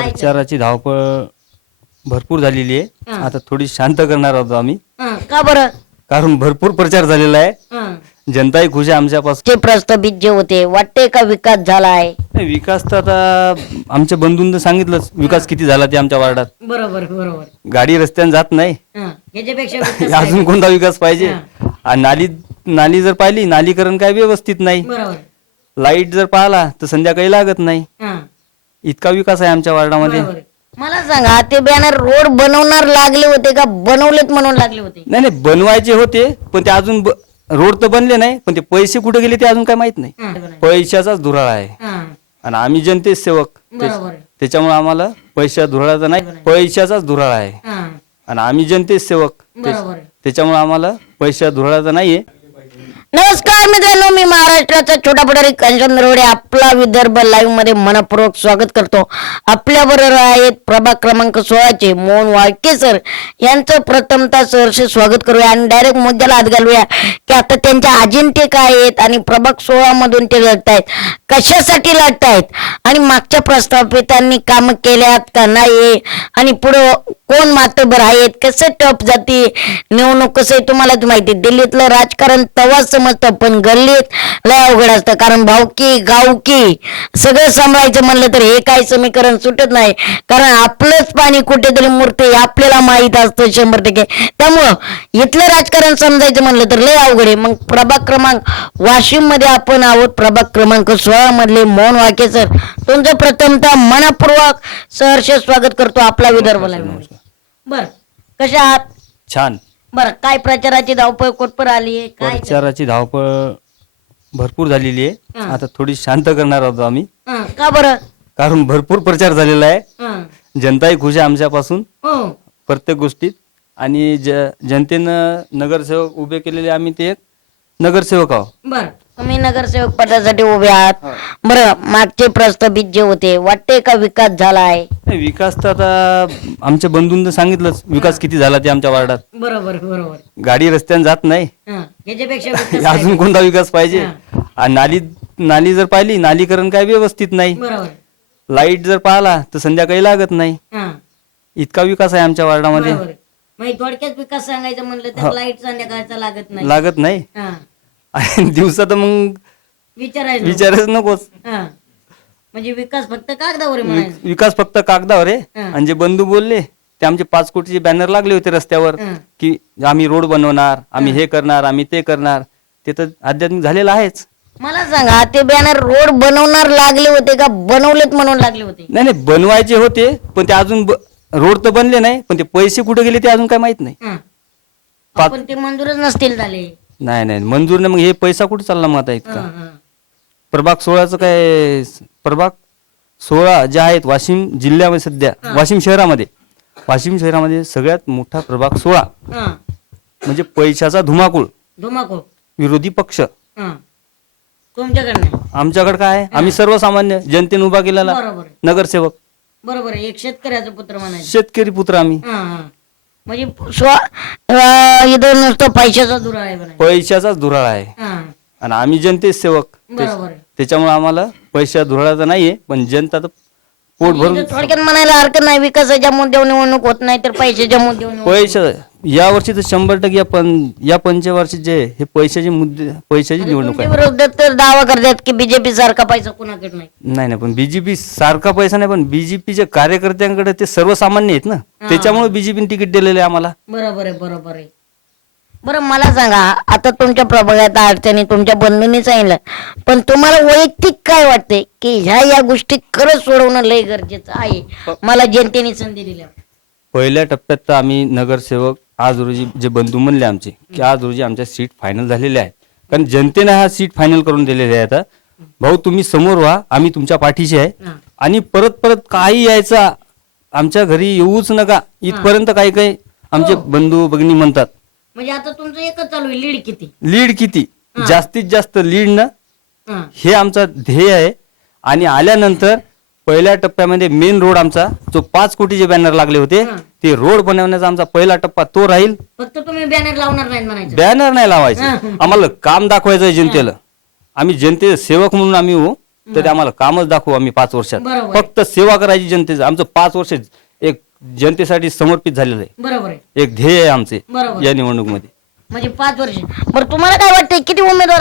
प्रचाराची धावपळ भरपूर झालेली आहे. आता थोडी शांत करणार आहोत आम्ही, का बरं? कारण भरपूर प्रचार झालेला आहे. जनताही खुश आहे आमच्यापासून. ते प्रस्तावित जे होते वाटते का विकास झालाय? विकास तर आता आमच्या बंधूंनी सांगितलंच विकास किती झाला ते आमच्या वार्डात. बरोबर बरोबर. गाडी रस्त्याने जात नाही, ह्याच्यापेक्षा अजून कोणता विकास पाहिजे? आणि नाली जर पाहिली, नालीकरण काय व्यवस्थित नाही. बरोबर. लाईट जर पाहिला तर संध्याकाळी लागत नाही. इतका विकास आहे आमच्या वार्डामध्ये. मला सांगा, ते बॅनर रोड बनवणार लागले होते का बनवलेत म्हणून लागले होते? नाही नाही, बनवायचे होते पण ते अजून रोड तर बनले नाही, पण ते पैसे कुठे गेले ते अजून काय माहित नाही. पैशाचाच धुराळा आहे आणि आम्ही जनतेच सेवक, त्याच्यामुळे आम्हाला पैशा धुराळाचा नाही, पैशाचाच धुराळा आहे आणि आम्ही जनतेच सेवक, त्याच्यामुळे आम्हाला पैशा धुराळाचा नाहीये. नमस्कार मित्रांनो, मी महाराष्ट्राचा छोटा पुढारी कंचन नरवडे आपला विदर्भ लाईव्ह मध्ये मनपूर्वक स्वागत करतो. आपल्या बरोबर आहेत प्रभाग क्रमांक 16 चे मोहन वाळके सर यांचं प्रथमतः सहर्ष स्वागत करूया आणि डायरेक्ट मुद्द्याला हात घालूया की आता त्यांच्या अजेंडे काय आहेत आणि प्रभाग 16 मधून ते लढतायत, कशासाठी लढतायत आणि मागच्या प्रस्थापितांनी काम केल्यात का नाही आणि पुढे कोण मातबर आहेत, कसं टप जाते निवडणूक, कसं आहे तुम्हालाच माहिती. दिल्लीतलं राजकारण तवाच समजतं पण गल्लीत लय अवघड असतं, कारण भावकी गावकी सगळं सांभाळायचं म्हणलं तर हे काय समीकरण सुटत नाही, कारण आपलंच पाणी कुठेतरी मुरते आपल्याला माहित असतं 100%. त्यामुळं इथलं राजकारण समजायचं म्हणलं तर लय अवघड आहे. मग प्रभाग क्रमांक वाशिम मध्ये आपण आहोत, प्रभाग क्रमांक 16 मधले मोहन वाळके सर, तुमचं प्रथमतः मनपूर्वक सहर्ष स्वागत करतो आपला विदर्भ लाईव्ह. बर, कशा आहात? छान. बर, काय प्रचाराची धावपळ कोटपर आली आहे? काय प्रचाराची धावपळ भरपूर झालेली आहे. आता थोडी शांत करणार आहोत आम्ही, का बरं? कारण भरपूर प्रचार झालेला आहे. जनताही खुश आहे आमच्यापासून प्रत्येक गोष्टीत आणि जनतेनं नगरसेवक उभे केलेले, आम्ही ते एक नगरसेवक आहोत. बर, तुम्ही नगरसेवक पदासाठी उभे आहात. बरं, मागचे प्रस्तावित जे होते वाटते का विकास झालाय? विकास तर आता आमच्या बंधूंनी सांगितलंच विकास किती झाला ते आमच्या वार्डात. बरोबर बरोबर. गाडी रस्त्याने जात नाही, ह्याच्यापेक्षा अजून कोणता विकास पाहिजे? आणि नाली जर पाहिली, नालीकरण काय व्यवस्थित नाही. लाईट जर पाहिला तर संध्याकाळी लागत नाही. इतका विकास आहे आमच्या वार्डामध्ये. थोडक्यात विकास सांगायचं म्हणलं तर लाईट संध्याकाळचा लागत नाही आणि दिवसा तर मग विचारायच नकोच. म्हणजे विकास फक्त कागदावर विकास फक्त कागदावर आहे. आणि जे बंधू बोलले ते आमचे 5 कोटीचे बॅनर लागले होते रस्त्यावर की आम्ही रोड बनवणार, आम्ही हे करणार, आम्ही ते करणार, ते तर आध्यात्मिक झालेलं आहेच. मला सांगा, ते बॅनर रोड बनवणार लागले होते का बनवलेत म्हणून लागले होते? नाही नाही, बनवायचे होते पण ते अजून रोड तर बनले नाही, पण ते पैसे कुठे गेले ते अजून काय माहित नाही. पण ते मंजूरच नसतील झाले. नाही नाही, मंजूर नाही. मग हे पैसा कुठे चालला मग आता इतका? प्रभाग 16चं काय, प्रभाग 16 जे आहेत वाशिम जिल्ह्यामध्ये, सध्या वाशिम शहरामध्ये सगळ्यात मोठा प्रभाग 16 म्हणजे पैशाचा धुमाकूळ विरोधी पक्ष. तुमच्याकडे आमच्याकडे काय आहे? आम्ही सर्वसामान्य जनतेने उभा केलेला नगरसेवक. बरोबर, एक शेतकऱ्याचा पुत्र म्हणायचं. शेतकरी पुत्र आम्ही. म्हणजे इथं नुसतं पैशाचा दुराळा आहे, पैशाचाच धुराळा आहे आणि आम्ही जनतेच सेवक, त्याच्यामुळे आम्हाला पैशा धुराळाचा नाहीये, पण जनता तर पोट भरून. थोडक्यात म्हणायला हरकत नाही, विकासाच्या मुद्द्यावर निवडणूक होत नाही तर पैशाच्या मुद्द्यावर. पैसा या वर्षी तर 100% या पंचवार्षिक जे हे पैशाची निवडणूक आहे. विरोधात तर दावा करतात की बीजेपी सारखा पैसा कोणाकडे नाही. नाही नाही, पण बीजेपी सारखा पैसा नाही, पण बीजेपीच्या कार्यकर्त्यांकडे ते सर्वसामान्य आहेत ना, त्याच्यामुळे बीजेपीने तिकीट दिलेलं आहे आम्हाला. बरोबर आहे बरोबर आहे. बरं, मला सांगा, आता तुमच्या प्रभागात अडचणी तुमच्या बंधूंनी सांगितलं, पण तुम्हाला वैयक्तिक काय वाटते की ह्या गोष्टी खरंच सोडवणं लय गरजेचं आहे? मला जनतेने संधी दिल्या. पहिल्या टप्प्यात तर आम्ही नगरसेवक आज रोजी जे बंधू म्हणले आमचे की आज रोजी आमच्या सीट फायनल झालेल्या आहेत, कारण जनतेने हा सीट फायनल करून दिलेले आहे. आता भाऊ तुम्ही समोर व्हा, आम्ही तुमच्या पाठीशी आहे आणि परत काही यायचा आमच्या घरी येऊच नका इथपर्यंत काही आमचे बंधू भगिनी म्हणतात. म्हणजे आता तुमचं एकच चालू आहे, लीड किती जास्तीत जास्त लीड न, हे आमचा ध्येय आहे. आणि आल्यानंतर पहिल्या टप्प्यामध्ये मेन रोड आमचा जो 5 कोटीचे बॅनर लागले होते ते रोड बनवण्याचा आमचा पहिला टप्पा तो राहील. फक्त तुम्ही बॅनर लावणार नाही म्हणायचं? बॅनर नाही लावायचे, आम्हाला काम दाखवायचं आहे जनतेला. आम्ही जनतेचे सेवक म्हणून आम्ही तर ते आम्हाला कामच दाखवू आम्ही 5 वर्षात. बरोबर. फक्त सेवा करायची जनतेचं. आमचं 5 वर्ष एक जनतेसाठी समर्पित झालेलं आहे. बरोबर आहे. एक ध्येय आहे आमचे बरोबर. या निवडणुकीमध्ये. म्हणजे 5 वर्ष. बरं तुम्हाला काय वाटतंय किती उमेदवार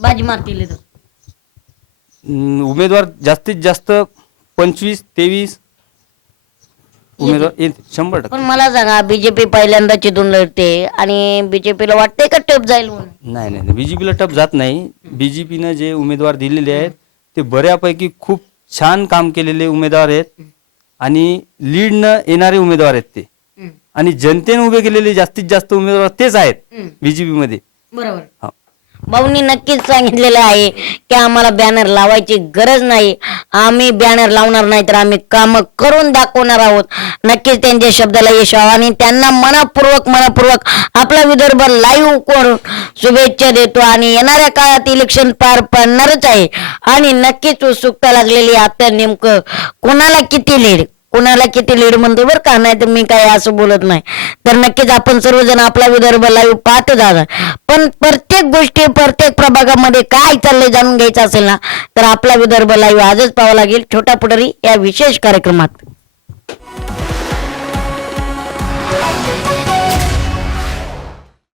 बाजी मारतील इथं? उमेदवार जास्तीत जास्त 25-23 उमेदवार 100%. पण मला सांगा बीजेपी पहिल्यांदा चिथून लढते आणि बीजेपीला वाटतंय का टप जाईल म्हणून? नाही नाही बीजेपीला टप जात नाही. बीजेपीनं जे उमेदवार दिलेले आहेत ते बऱ्यापैकी खूप छान काम केलेले उमेदवार आहेत आणि लीडनं येणारे उमेदवार आहेत ते. आणि जनतेने उभे केलेले जास्तीत जास्त उमेदवार तेच आहेत बीजेपी मध्ये. बरोबर. हा. भाऊंनी नक्कीच सांगितलेलं आहे की आम्हाला बॅनर लावायची गरज नाही, आम्ही बॅनर लावणार नाही तर आम्ही काम करून दाखवणार आहोत. नक्कीच त्यांच्या शब्दाला यश व्हावं आणि त्यांना मनपूर्वक आपला विदर्भ लाईव्ह करून शुभेच्छा देतो. आणि येणाऱ्या काळात इलेक्शन पार पडणारच आहे आणि नक्कीच उत्सुकता लागलेली आहे. आता नेमकं कोणाला किती लीड म्हणतो बरं का, नाही तर मी काय असं बोलत नाही. तर नक्कीच आपण सर्वजण आपला विदर्भ लाईव्ह पाहतच आहात. पण प्रत्येक गोष्टी प्रत्येक प्रभागामध्ये काय चाललंय जाणून घ्यायचं असेल ना तर आपला विदर्भ लाईव्ह आजच पाहावं लागेल छोटा पुढारी या विशेष कार्यक्रमात.